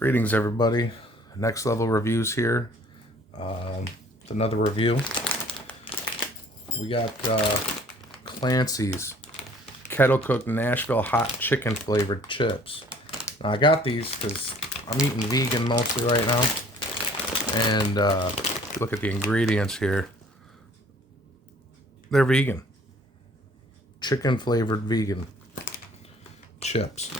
Greetings, everybody. Next Level Reviews here. It's another review. We got Clancy's kettle cooked Nashville Hot Chicken flavored chips. Now, I got these because I'm eating vegan mostly right now. And look at the ingredients here. They're vegan. Chicken flavored vegan chips.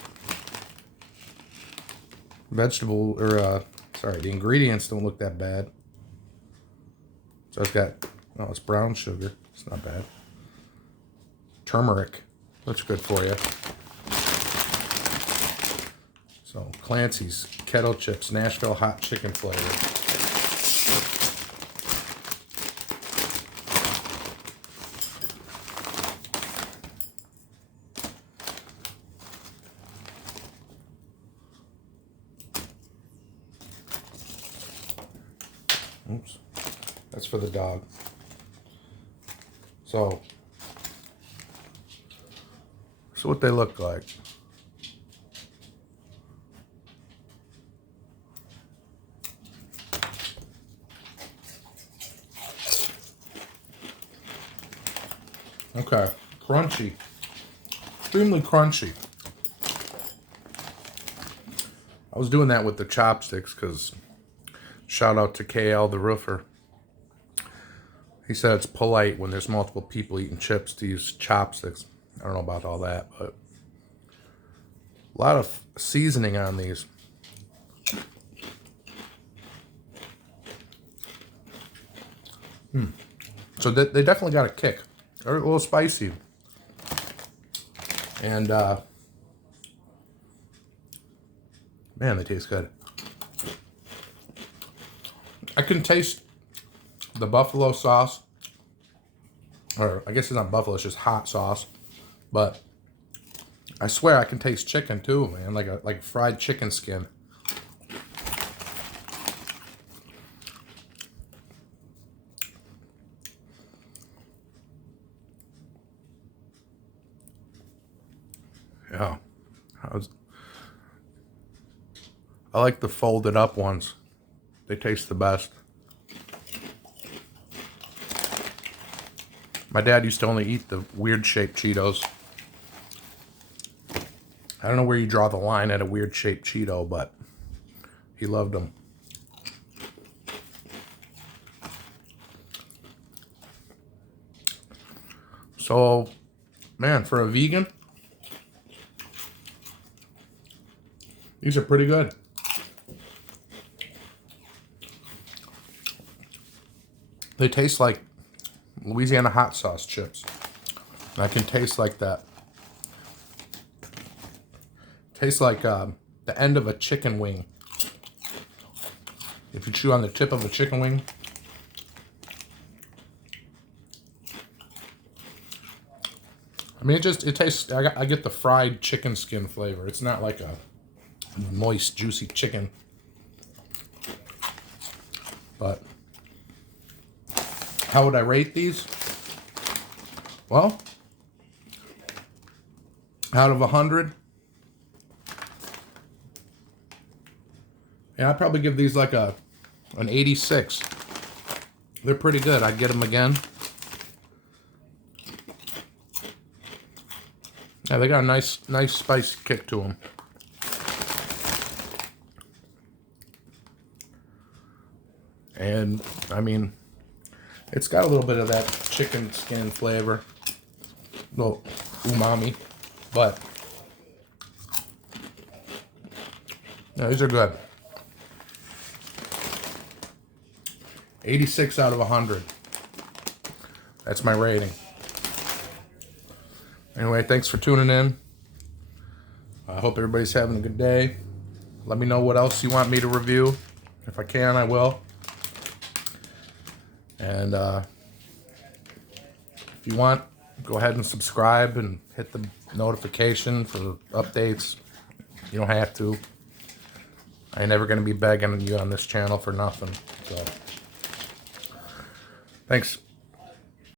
The ingredients don't look that bad. So it's got, it's brown sugar. It's not bad. Turmeric. That's good for you. So, Clancy's kettle chips, Nashville Hot Chicken flavor. Oops, that's for the dog. So what they look like. Okay, crunchy, extremely crunchy. I was doing that with the chopsticks because shout out to KL the roofer. He said it's polite when there's multiple people eating chips to use chopsticks. I don't know about all that, but a lot of seasoning on these. So they definitely got a kick. They're a little spicy. And, man, they taste good. I can taste the buffalo sauce, or I guess it's not buffalo, it's just hot sauce. But I swear I can taste chicken too, man, like fried chicken skin. Yeah, I like the folded up ones. They taste the best. My dad used to only eat the weird shaped Cheetos. I don't know where you draw the line at a weird shaped Cheeto, but he loved them. So, man, for a vegan, these are pretty good. They taste like Louisiana hot sauce chips. And I can taste like that. Tastes like the end of a chicken wing. If you chew on the tip of a chicken wing. I mean, it tastes, I get the fried chicken skin flavor. It's not like a moist, juicy chicken. But how would I rate these? Well, out of 100, yeah, I'd probably give these like an 86. They're pretty good. I'd get them again. Yeah, they got a nice spice kick to them. And, I mean, it's got a little bit of that chicken skin flavor. A little umami. But, yeah, these are good. 86 out of 100. That's my rating. Anyway, thanks for tuning in. I hope everybody's having a good day. Let me know what else you want me to review. If I can, I will. And if you want, go ahead and subscribe and hit the notification for updates. You don't have to. I ain't never going to be begging you on this channel for nothing. So, thanks.